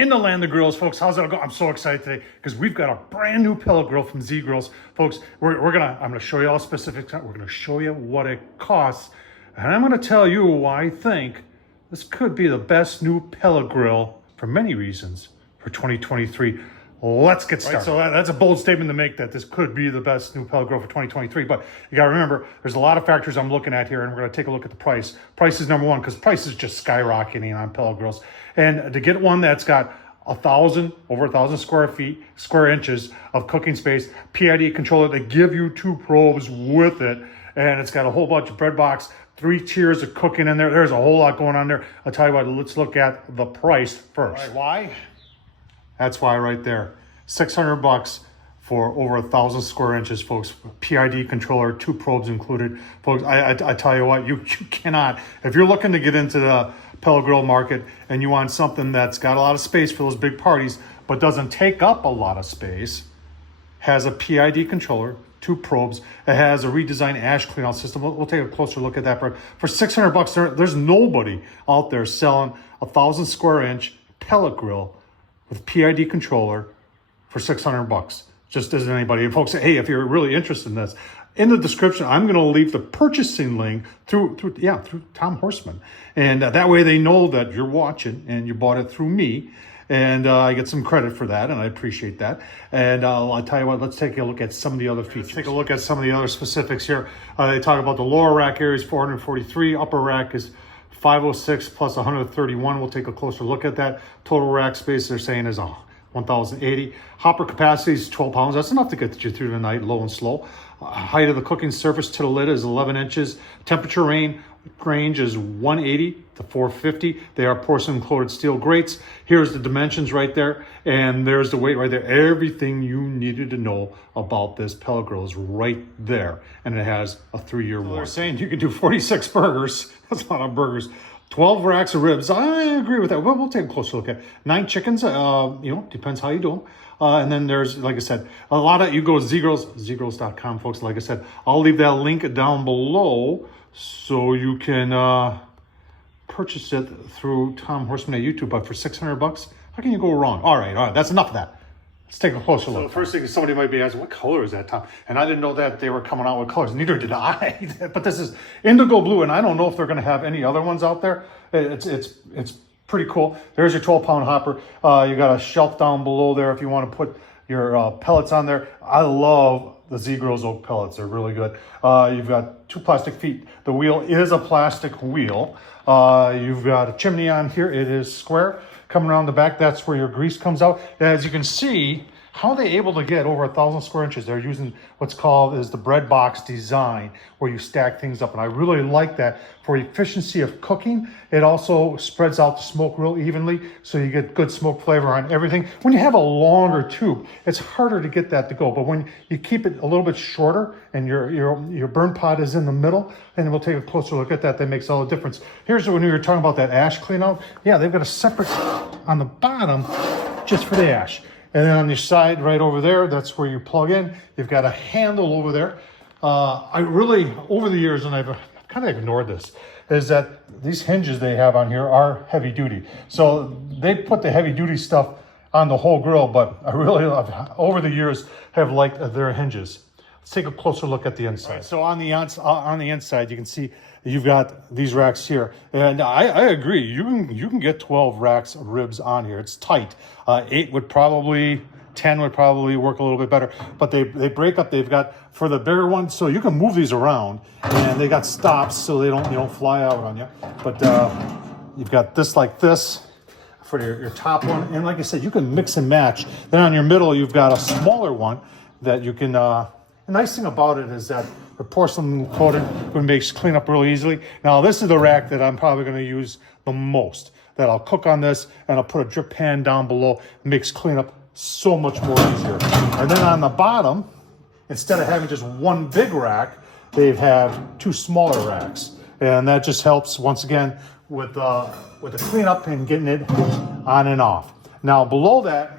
in the land of grills, folks. How's it go? I'm so excited today because we've got a brand new pellet grill from Z Grills, folks. I'm gonna show you all specifics. We're gonna show you what it costs, and I'm gonna tell you why I think this could be the best new pellet grill for many reasons for 2023. Let's get started. Right, so that's a bold statement to make, that this could be the best new pellet grill for 2023. But you got to remember, there's a lot of factors I'm looking at here, and we're going to take a look at the price. Price is number one, because price is just skyrocketing on pellet grills. And to get one that's got over 1,000 square inches of cooking space, PID controller, they give you 2 probes with it, and it's got a whole bunch of bread box, 3 tiers of cooking in there. There's a whole lot going on there. I'll tell you what, let's look at the price first. Right, why? That's why right there, $600 for over 1,000 square inches, folks. PID controller, 2 probes included, folks. I tell you what, you cannot. If you're looking to get into the pellet grill market and you want something that's got a lot of space for those big parties, but doesn't take up a lot of space, has a PID controller, 2 probes. It has a redesigned ash cleanout system. We'll take a closer look at that. For $600, there's nobody out there selling 1,000 square inch pellet grill with PID controller for $600. Just isn't anybody. And folks, hey, if you're really interested in this, in the description, I'm going to leave the purchasing link through Tom Horsman, and that way they know that you're watching and you bought it through me, and I get some credit for that, and I appreciate that. And I'll tell you what, let's take a look at some of the other features. Let's take a look at some of the other specifics here. They talk about the lower rack area is 443, upper rack is 506 plus 131. We'll take a closer look at that. Total rack space, they're saying, is 1,080. Hopper capacity is 12 pounds. That's enough to get you through the night, low and slow. Height of the cooking surface to the lid is 11 inches. Temperature range is 180 to 450. They are porcelain coated steel grates. Here's the dimensions right there, and there's the weight right there. Everything you needed to know about this pellet grill is right there, and it has a 3-year warranty. They're saying you can do 46 burgers. That's a lot of burgers. 12 racks of ribs. I agree with that. Well, we'll take a closer look at 9 chickens. Depends how you do them. And then there's, like I said, a lot of, you go to zgrills.com, folks. Like I said, I'll leave that link down below so you can purchase it through Tom Horsman at YouTube. But for $600, how can you go wrong? All right, that's enough of that. Let's take a closer look. So the first thing somebody might be asking, what color is that, Tom? And I didn't know that they were coming out with colors. Neither did I. But this is indigo blue, and I don't know if they're going to have any other ones out there. It's pretty cool. There's your 12-pound hopper. You got a shelf down below there if you want to put your pellets on there. I love the Z Grills oak pellets. They're really good. You've got 2 plastic feet. The wheel is a plastic wheel. You've got a chimney on here. It is square. Coming around the back, that's where your grease comes out. As you can see, how are they able to get over 1,000 square inches? They're using what's called is the bread box design, where you stack things up. And I really like that for efficiency of cooking. It also spreads out the smoke real evenly, so you get good smoke flavor on everything. When you have a longer tube, it's harder to get that to go. But when you keep it a little bit shorter and your burn pot is in the middle, and we'll take a closer look at that, that makes all the difference. Here's when we were talking about that ash clean out. Yeah, they've got a separate on the bottom just for the ash. And then on your side right over there, that's where you plug in. You've got a handle over there. I really, over the years, and I've kind of ignored this, is that these hinges they have on here are heavy duty. So they put the heavy duty stuff on the whole grill, but I really love, over the years, have liked their hinges. Let's take a closer look at the inside. Right, so on the inside, you can see you've got these racks here, and I agree. You can get 12 racks of ribs on here. It's tight. 10 would probably work a little bit better. But they break up. They've got for the bigger ones, so you can move these around, and they got stops so they don't fly out on you. But you've got this like this for your top one, and like I said, you can mix and match. Then on your middle, you've got a smaller one that you can. The nice thing about it is that the porcelain coated makes clean up really easily. Now this is the rack that I'm probably going to use the most. That I'll cook on this, and I'll put a drip pan down below. It makes cleanup so much more easier. And then on the bottom, instead of having just one big rack, they have 2 smaller racks, and that just helps once again with the cleanup and getting it on and off. Now below that,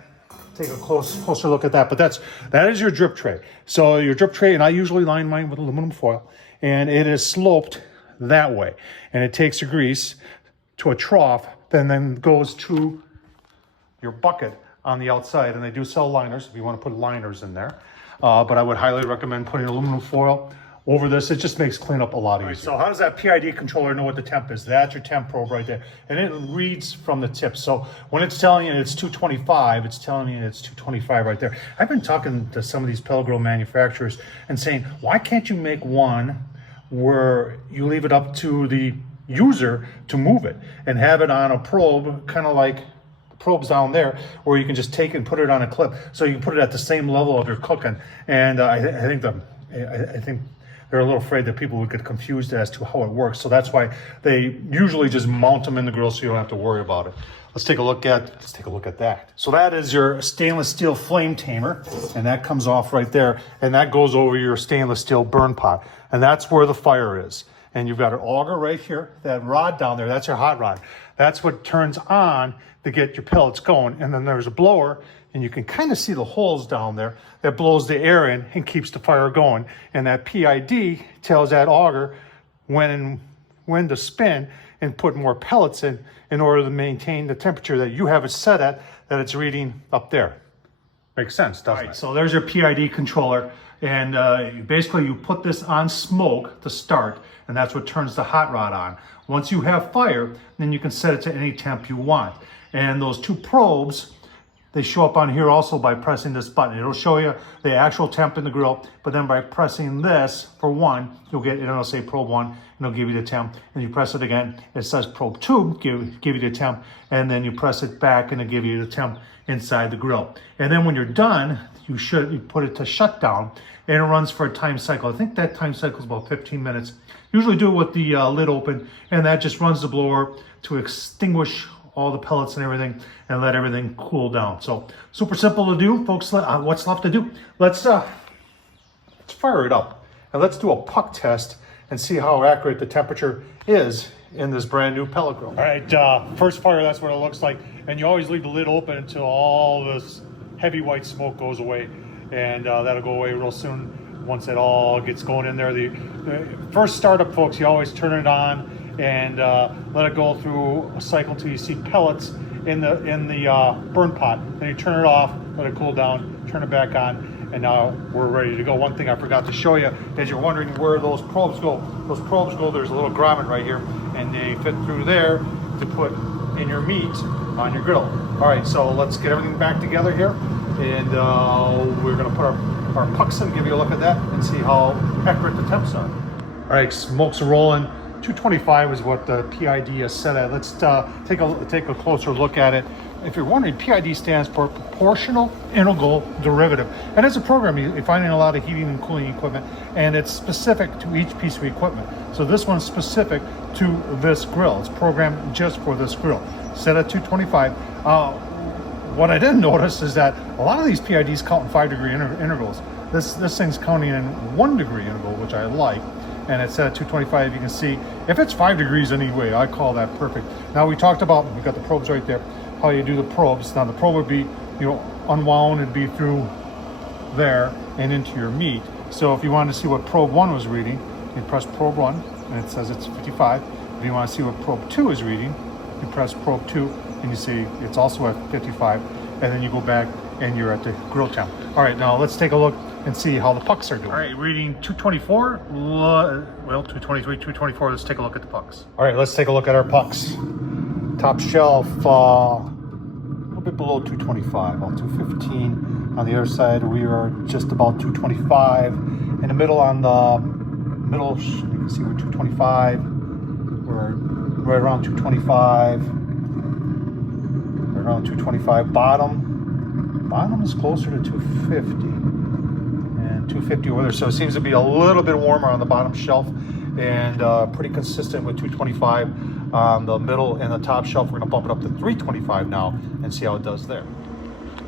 take a closer look at that. But that is your drip tray. So your drip tray, and I usually line mine with aluminum foil, and it is sloped that way. And it takes your grease to a trough, then goes to your bucket on the outside, and they do sell liners if you want to put liners in there. But I would highly recommend putting aluminum foil over this. It just makes cleanup a lot easier. So how does that PID controller know what the temp is? That's your temp probe right there. And it reads from the tip. So when it's telling you it's 225, it's telling you it's 225 right there. I've been talking to some of these pellet grill manufacturers and saying, why can't you make one where you leave it up to the user to move it and have it on a probe, kind of like probes down there, where you can just take it and put it on a clip, so you can put it at the same level of your cooking. And I think they're a little afraid that people would get confused as to how it works. So that's why they usually just mount them in the grill so you don't have to worry about it. Let's take a look at that. So that is your stainless steel flame tamer, and that comes off right there, and that goes over your stainless steel burn pot, and that's where the fire is. And you've got an auger right here, that rod down there, that's your hot rod. That's what turns on to get your pellets going. And then there's a blower, and you can kind of see the holes down there that blows the air in and keeps the fire going. And that PID tells that auger when to spin and put more pellets in order to maintain the temperature that you have it set at, that it's reading up there. Makes sense, doesn't it? So there's your PID controller. And basically you put this on smoke to start, and that's what turns the hot rod on. Once you have fire, then you can set it to any temp you want. And those two probes, they show up on here also by pressing this button. It'll show you the actual temp in the grill, but then by pressing this for one, you'll get, it'll say probe 1, and it'll give you the temp. And you press it again, it says probe 2, give you the temp, and then you press it back and it'll give you the temp inside the grill. And then when you're done, you put it to shutdown, and it runs for a time cycle. I think that time cycle is about 15 minutes. Usually do it with the lid open, and that just runs the blower to extinguish all the pellets and everything and let everything cool down. So super simple to do, folks. What's left to do? Let's fire it up, and let's do a puck test and see how accurate the temperature is in this brand new pellet grill. All right, first fire, that's what it looks like. And you always leave the lid open until all this heavy white smoke goes away, and that'll go away real soon once it all gets going in there. The first startup, folks, you always turn it on and let it go through a cycle until you see pellets in the burn pot. Then you turn it off, let it cool down, turn it back on, and now we're ready to go. One thing I forgot to show you, as you're wondering where those probes go. Those probes go, there's a little grommet right here, and they fit through there to put in your meat on your grill. All right, so let's get everything back together here, and we're gonna put our pucks in, give you a look at that, and see how accurate the temps are. All right, smokes are rolling. 225 is what the PID is set at. Let's take a closer look at it. If you're wondering, PID stands for Proportional Integral Derivative. And as a program, you find in a lot of heating and cooling equipment, and it's specific to each piece of equipment. So this one's specific to this grill. It's programmed just for this grill. Set at 225. What I didn't notice is that a lot of these PIDs count in 5-degree intervals. This thing's counting in 1-degree interval, which I like. And it's set at 225. You can see if it's 5 degrees anyway, I call that perfect. Now we talked about, we've got the probes right there, how you do the probes. Now the probe would be, unwound and be through there and into your meat. So if you wanted to see what probe 1 was reading, you press probe 1 and it says it's 55. If you want to see what probe 2 is reading, you press probe 2 and you see it's also at 55. And then you go back and you're at the grill temp. All right, now let's take a look and see how the pucks are doing. All right, reading 224, well, 223, 224. Let's take a look at the pucks. All right, let's take a look at our pucks. Top shelf, a little bit below 225, about 215. On the other side, we are just about 225. In the middle, you can see we're 225. We're right around 225. Right around 225. Bottom is closer to 250. 250 over there, so it seems to be a little bit warmer on the bottom shelf, and pretty consistent with 225 on the middle and the top shelf. We're going to bump it up to 325 now and see how it does there.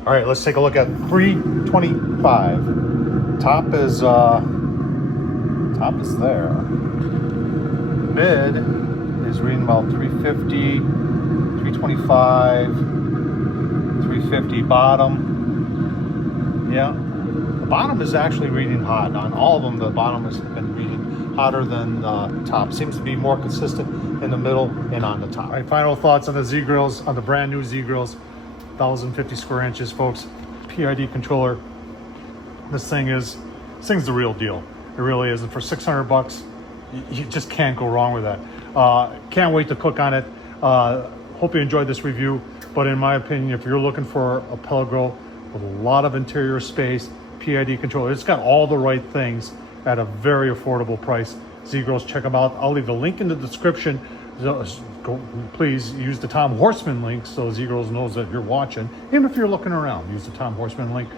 All right, let's take a look at 325. Top is there. Mid is reading about 350, 325, 350. Bottom, yeah. The bottom is actually reading hot. On all of them, the bottom has been reading hotter than the top. Seems to be more consistent in the middle and on the top. All right, final thoughts on the Z grills, on the brand new Z grills. 1,050 square inches, folks. PID controller. This thing's the real deal. It really is. And for 600 bucks, you just can't go wrong with that. Can't wait to cook on it. Hope you enjoyed this review. But in my opinion, if you're looking for a pellet grill with a lot of interior space, PID controller, it's got all the right things at a very affordable price. Z-Grills, check them out. I'll leave the link in the description. Please use the Tom Horsman link so Z-Grills knows that you're watching. Even if you're looking around, use the Tom Horsman link.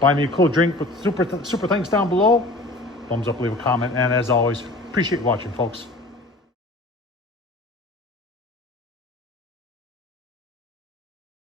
Buy me a cool drink with super thanks down below. Thumbs up, leave a comment, and as always, appreciate watching, folks.